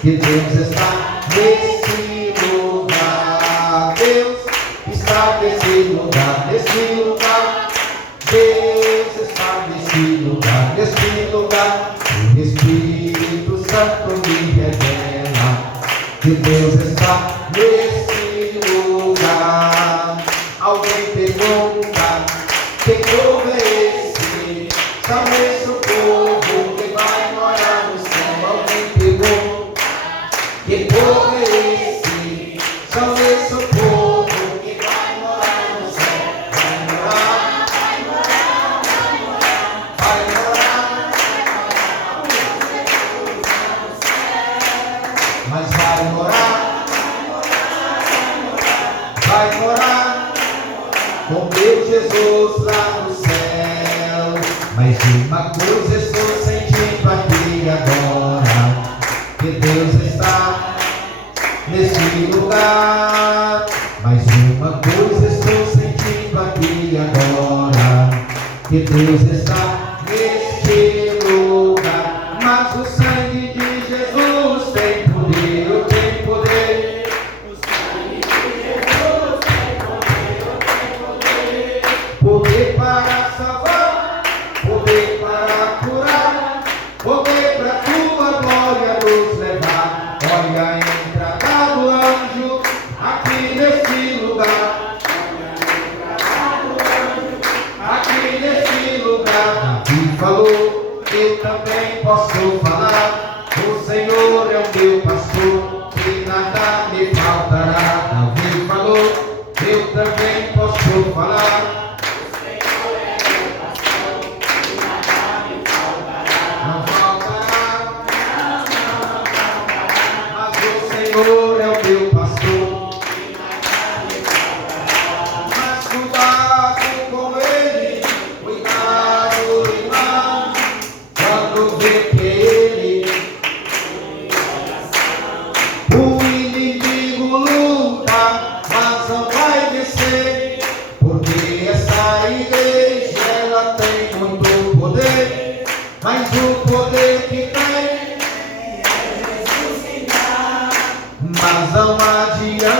que Deus está nesse lugar. Deus está nesse lugar, nesse lugar. Deus está nesse lugar, nesse lugar. O Espírito Santo me revela que Deus está nesse lugar. Alguém pergunta: que povo é esse? Talvez o povo que vai morar no céu. Alguém pergunta: que povo é esse? Talvez o povo que vai morar no céu. Vai morar, vai morar, mas vai morar, vai morar com meu Jesus lá no céu. Mas uma coisa estou sentindo aqui agora, que Deus está nesse lugar. Mas uma coisa estou sentindo aqui agora, que Deus está neste lugar. Mas o sangue de Jesus tem poder, tem poder. O sangue de Jesus tem poder, poder para salvar, poder para curar, poder para tua glória nos levar. Olha a entrada do anjo aqui nesse lugar. Aqui nesse lugar. Davi falou, eu também posso falar. O Senhor é o meu pastor e nada me faltará. Davi falou, eu também posso falar. Não faltará, mas o Senhor é o meu pastor. Mas cuidado com ele, cuidado, irmão, quando vê que ele, o inimigo luta, mas não vai vencer, porque essa igreja ela tem muito poder. Mas o poder que tem é Jesus que dá. Mas não adianta